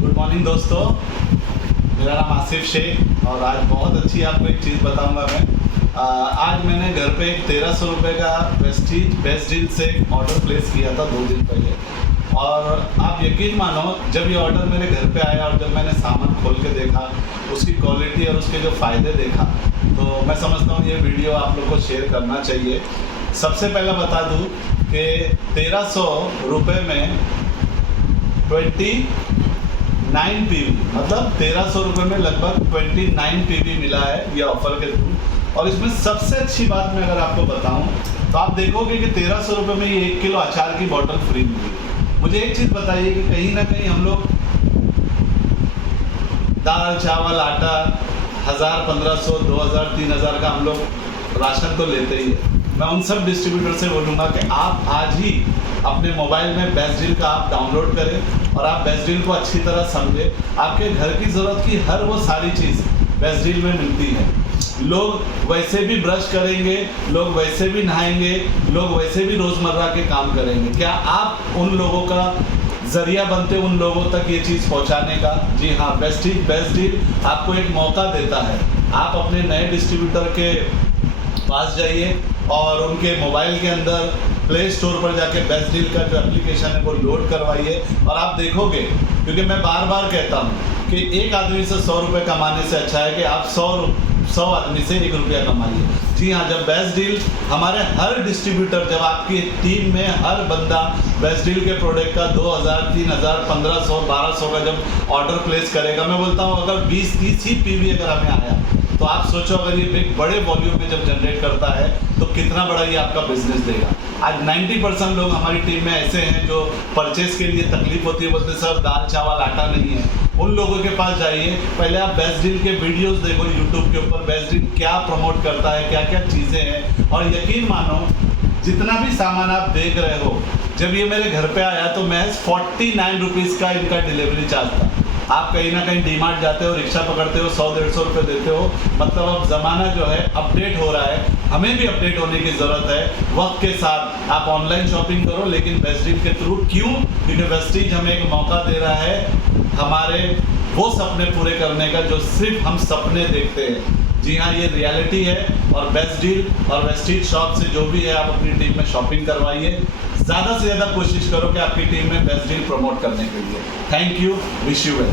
Good morning दोस्तों, मेरा नाम आसिफ शेख और आज बहुत अच्छी आपको एक चीज़ बताऊंगा मैं। आज मैंने घर पे एक 1300 रुपये का वेस्टीज बेस्ट डील से ऑर्डर प्लेस किया था 2 दिन पहले। और आप यकीन मानो, जब ये ऑर्डर मेरे घर पे आया और जब मैंने सामान खोल के देखा, उसकी क्वालिटी और उसके जो फ़ायदे देखा, तो मैं समझता हूँ ये वीडियो आप लोग को शेयर करना चाहिए। सबसे पहले बता दूँ कि 1300 रुपये में 29 पीवी, मतलब 1300 रुपये में लगभग 29 पीवी मिला है ये ऑफर के थ्रू। और इसमें सबसे अच्छी बात मैं अगर आपको बताऊं तो आप देखोगे कि 1300 रुपये में ये 1 किलो अचार की बोतल फ्री मिली। मुझे एक चीज़ बताइए कि कहीं ना कहीं हम लोग दाल चावल आटा 1000 1500 2000 3000 का हम लोग राशन तो लेते ही है। मैं उन सब डिस्ट्रीब्यूटर से बोलूँगा कि आप आज ही अपने मोबाइल में बेस्ट डील का आप डाउनलोड करें और आप बेस्ट डील को अच्छी तरह समझें। आपके घर की ज़रूरत की हर वो सारी चीज़ बेस्ट डील में मिलती है। लोग वैसे भी ब्रश करेंगे, लोग वैसे भी नहाएंगे, लोग वैसे भी रोज़मर्रा के काम करेंगे। क्या आप उन लोगों का ज़रिया बनते उन लोगों तक ये चीज़ पहुंचाने का? जी हाँ, बेस्ट डील आपको एक मौका देता है। आप अपने नए डिस्ट्रीब्यूटर के पास जाइए और उनके मोबाइल के अंदर प्ले स्टोर पर जाके बेस्ट डील का जो एप्लीकेशन है वो लोड करवाइए और आप देखोगे, क्योंकि मैं बार बार कहता हूँ कि एक आदमी से 100 रुपये कमाने से अच्छा है कि आप 100 आदमी से 1 रुपया कमाइए। जी हाँ, जब बेस्ट डील हमारे हर डिस्ट्रीब्यूटर, जब आपकी टीम में हर बंदा बेस्ट डील के प्रोडक्ट का 2000 3000 1500 1200 का जब ऑर्डर प्लेस करेगा, मैं बोलता हूँ अगर 20-30 ही पीवी अगर हमें आया तो आप सोचो अगर ये एक बड़े वॉल्यूम में जब जनरेट करता है तो कितना बड़ा ये आपका बिजनेस देगा। आज 90% लोग हमारी टीम में ऐसे हैं जो परचेस के लिए तकलीफ होती है, बोलते सर दाल चावल आटा नहीं है। उन लोगों के पास जाइए, पहले आप बेस्ट डील के वीडियोस देखो यूट्यूब के ऊपर, बेस्ट डील क्या प्रमोट करता है, क्या क्या चीज़ें हैं। और यकीन मानो, जितना भी सामान आप देख रहे हो, जब ये मेरे घर पे आया तो महज 49 रुपीज़ का इनका डिलीवरी चार्ज था। आप कहीं ना कहीं डीमार्ट जाते हो, रिक्शा पकड़ते हो, 100-150 रुपये देते हो। मतलब अब ज़माना जो है अपडेट हो रहा है, हमें भी अपडेट होने की ज़रूरत है वक्त के साथ। आप ऑनलाइन शॉपिंग करो लेकिन वेस्टीज के थ्रू। क्यों? क्योंकि वेस्टीज हमें एक मौका दे रहा है हमारे वो सपने पूरे करने का जो सिर्फ हम सपने देखते हैं। जी हाँ, ये रियलिटी है। और बेस्ट डील और वेस्टीज शॉप से जो भी है आप अपनी टीम में शॉपिंग करवाइए। ज़्यादा से ज़्यादा कोशिश करो कि आपकी टीम में बेस्ट डील प्रमोट करने के लिए। Thank you, wish you well.